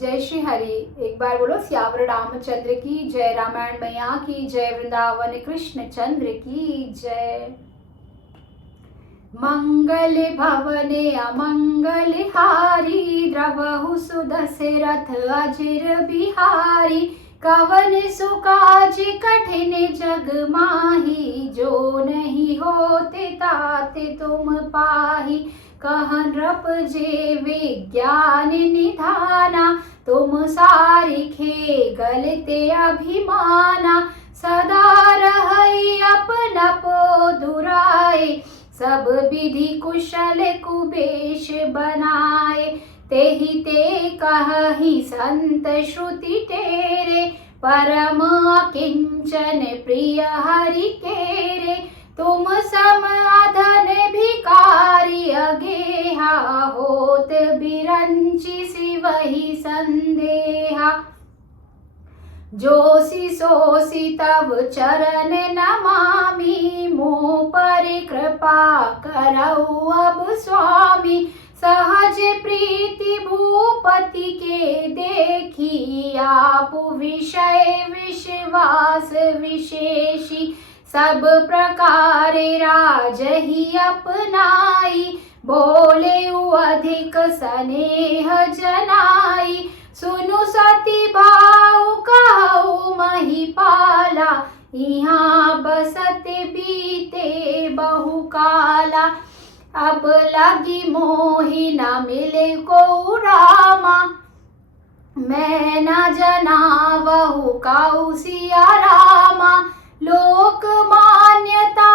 जय श्री हरि। एक बार बोलो सियावर रामचंद्र की जय, रामायण मैया की जय, वृंदावन कृष्ण चंद्र की जय। मंगल भवने अमंगल हारी, द्रवहु सुदशरथ अजिर बिहारी। कवन सुकाज कठिन जग माही, जो नहीं होते ताते तुम पाही। कहन रप जे विज्ञान निधाना, तुम सारिखे गलते अभिमाना। सदा रहई अपन पो दुराए, सब विधि कुशल कुबेश बनाए। तेहि ते कहहि संत श्रुति तेरे, परम अकिंचन प्रिय हरि केरे। तुम सम अधन भिकारी अगेहा, होत बिरंचि सिवहि संदेहा। जोसी सोसी तव चरण नमामि, मोह पर कृपा करऊ अब स्वामी। सहज प्रीति भूपति के देखी, आप विषय विश्वास विशेषी। सब प्रकार राजहि अपनाई, बोले अधिक स्नेह जनाई। सुनु सती भाऊ कहऊ महिपाला, यहाँ बसत बीते बहु काला। अब लगी मोहि न मिले को रामा, मैं न जनावहु काऊ सिया रामा। लोक मान्यता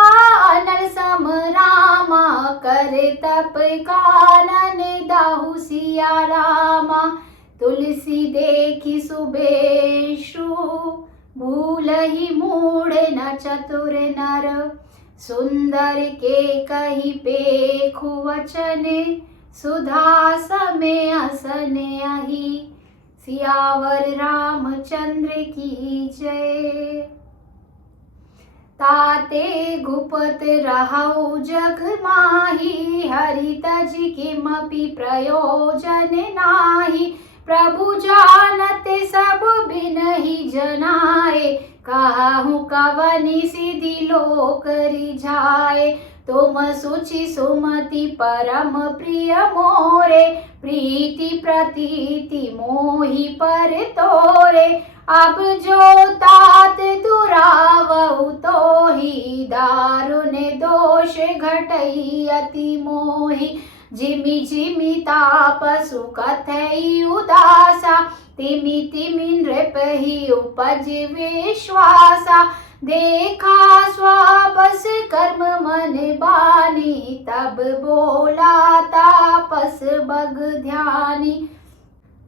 अनल सम रामा, कर तप कानन दाहु सिया रामा। तुलसी देखी सुबेशु, भूलहि मूढ़ न चतुर नर। सुंदर के कही पेखु वचन, सुधा समय असन अहि। सियावर रामचंद्र की जय। ताते गुपत रहौ जग माही, हरि तज किमपि प्रयोजन नाही। प्रभु जानत सब बिनहि जनाए, कहूँ कवनि सिधि लोक रिझाए। तुम सुचि सुमति परम प्रिय मोरे, प्रीति प्रतीति मोहि पर तोरे। अब जो तात दुरावहु तोहि, दारुण दोष घटई अति मोहि। जिमि जिमि तापसु कथई उदासा, तिमि तिमि नृपहि उपज विश्वासा। देखा स्वापस कर्म मन बानी, तब बोला तापस बग ध्यानी।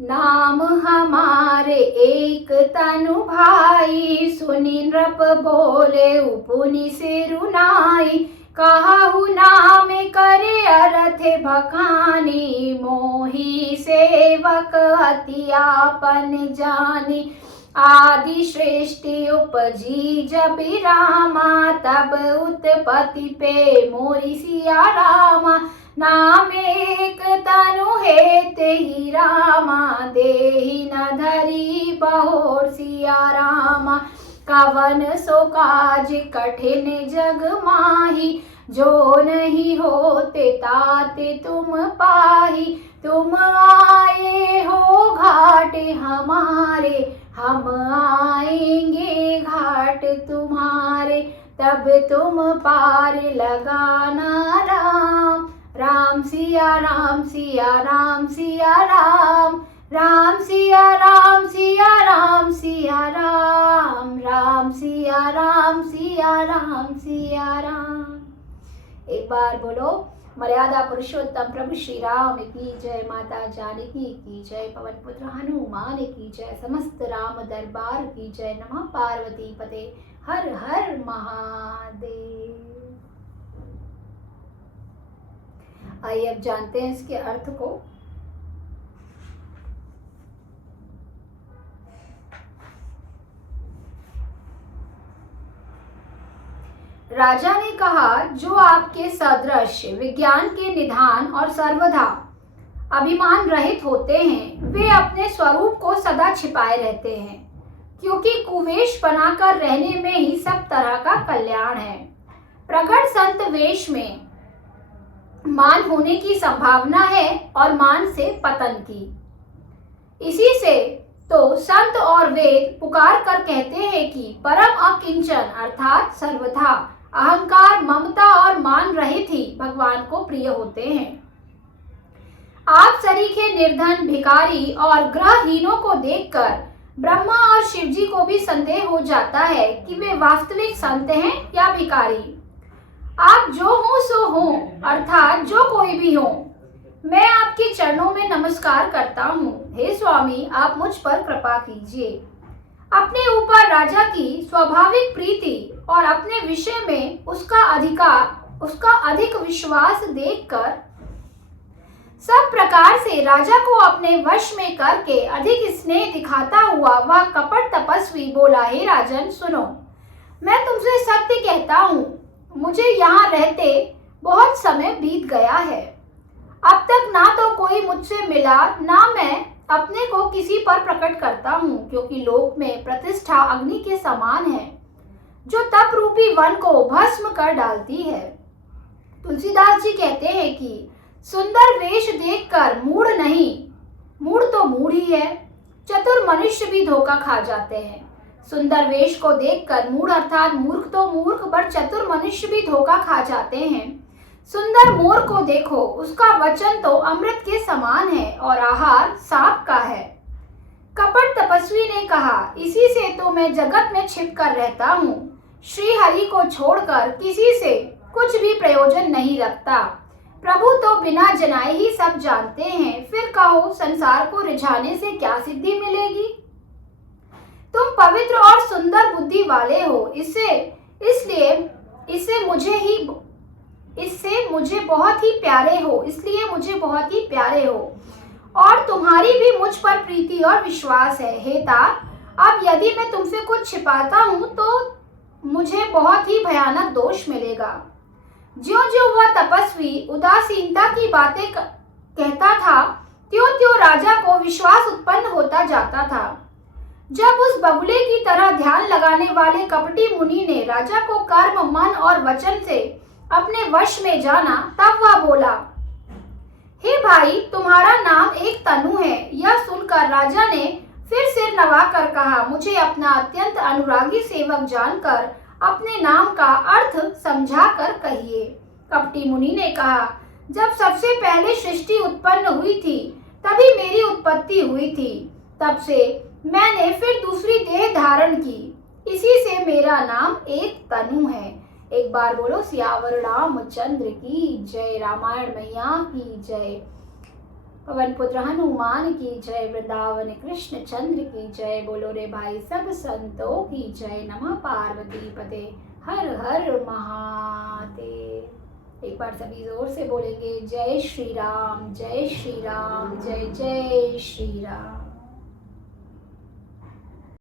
नाम हमारे एक तनु भाई, सुनि नृप बोले पुनि सिरुनाई। कहु नाम करे अर्थ बखानी, मोहि सेवक अति आपन जानी। आदि सृष्टि उपजी जब रामा, तब उत्पत्ति पे मोरि सिया रामा। नाम एक तनु हेत ही रामा, देहि न धरी बहोर सिया रामा। कवन सो काज कठिन जग माही, जो नहीं होते ताते तुम पाही। तुम आए हो घाट हमारे, हम आएंगे घाट तुम्हारे। तब तुम पार लगाना राम, राम सिया राम सिया राम सिया राम। राम सिया राम सिया राम सिया राम, राम सिया राम सिया राम सिया राम। एक बार बोलो मर्यादा पुरुषोत्तम प्रभु श्री राम की जय, माता जानकी की जय, पवन पुत्र हनुमान की जय, समस्त राम दरबार की जय। नमः पार्वती पते, हर हर महादेव। आइए अब जानते हैं इसके अर्थ को। राजा ने कहा, जो आपके सदृश विज्ञान के निधान और सर्वदा अभिमान रहित होते हैं, वे अपने स्वरूप को सदा छिपाए रहते हैं, क्योंकि कुवेश बनाकर रहने में ही सब तरह का कल्याण है। प्रगट संत वेश में मान होने की संभावना है और मान से पतन की। इसी से तो संत और वेद पुकार कर कहते हैं कि परम अकिंचन अर्थात सर्वथा अहंकार, ममता और मान रहित ही भगवान को प्रिय होते हैं। आप सरीखे निर्धन, भिखारी और ग्रहहीनों को देखकर ब्रह्मा और शिव जी को भी संदेह हो जाता है कि वे वास्तविक संत हैं या भिखारी। आप जो हो सो हो, अर्थात जो कोई भी हो, मैं आपके चरणों में नमस्कार करता हूँ। हे स्वामी, आप मुझ पर कृपा कीजिए। अपने ऊपर राजा की स्वाभाविक प्रीति और अपने विषय में उसका अधिक विश्वास देखकर सब प्रकार से राजा को अपने वश में करके अधिक स्नेह दिखाता हुआ वह कपट तपस्वी बोला, हे राजन सुनो, मैं तुमसे सत्य कहता हूँ, मुझे यहाँ रहते बहुत समय बीत गया है। अब तक ना तो कोई मुझसे मिला, ना मैं अपने को किसी पर प्रकट करता हूँ, क्योंकि लोक में प्रतिष्ठा अग्नि के समान है जो तप रूपी वन को भस्म कर डालती है। तुलसीदास जी कहते हैं कि सुंदर वेश देखकर मूढ़ नहीं, मूढ़ तो मूढ़ ही है, चतुर मनुष्य भी धोखा खा जाते हैं। सुंदर वेश को देखकर मूढ़ अर्थात मूर्ख तो मूर्ख, पर चतुर मनुष्य भी धोखा खा जाते हैं। सुंदर मोर को देखो, उसका वचन तो अमृत के समान है और आहार सांप का है। कपट तपस्वी ने कहा, इसी से तो मैं जगत में छिप कर रहता हूँ, श्री हरि को छोड़कर किसी से कुछ भी प्रयोजन नहीं रखता। प्रभु तो बिना जनाए ही सब जानते हैं, फिर कहो संसार को रिझाने से क्या सिद्धि मिलेगी। तुम पवित्र और सुंदर बुद्धि वाले हो, इससे मुझे बहुत ही प्यारे हो, इसलिए मुझे बहुत ही प्यारे हो, और तुम्हारी भी मुझ पर प्रीति और विश्वास है। हे तात, अब यदि मैं तुमसे कुछ छिपाता हूँ तो मुझे बहुत ही भयानक दोष मिलेगा। ज्यों ज्यों वह तपस्वी उदासीनता की बातें कहता था, त्यों त्यों राजा को विश्वास उत्पन्न होता जाता था। जब उस बगुले की तरह ध्यान लगाने वाले कपटी मुनि ने राजा को कर्म, मन और वचन से अपने वश में जाना, तब वह बोला, हे भाई, तुम्हारा नाम एक तनु है। यह सुनकर राजा ने फिर सिर नवाकर कहा, मुझे अपना अत्यंत अनुरागी सेवक जानकर अपने नाम का अर्थ समझा कर कहिए। कपटी मुनि ने कहा, जब सबसे पहले सृष्टि उत्पन्न हुई थी तभी मेरी उत्पत्ति हुई थी, तब से मैंने फिर दूसरी देह धारण की, इसी से मेरा नाम एक तनु है। एक बार बोलो सियावर रामचंद्र की जय, रामायण मैया की जय, पवन पुत्र हनुमान की जय, वृंदावन कृष्ण चंद्र की जय। बोलो रे भाई सब संतों की जय। नमः पार्वती पते हर हर महादेव। एक बार सभी जोर से बोलेंगे, जय श्री राम, जय श्री राम, जय जय श्री राम।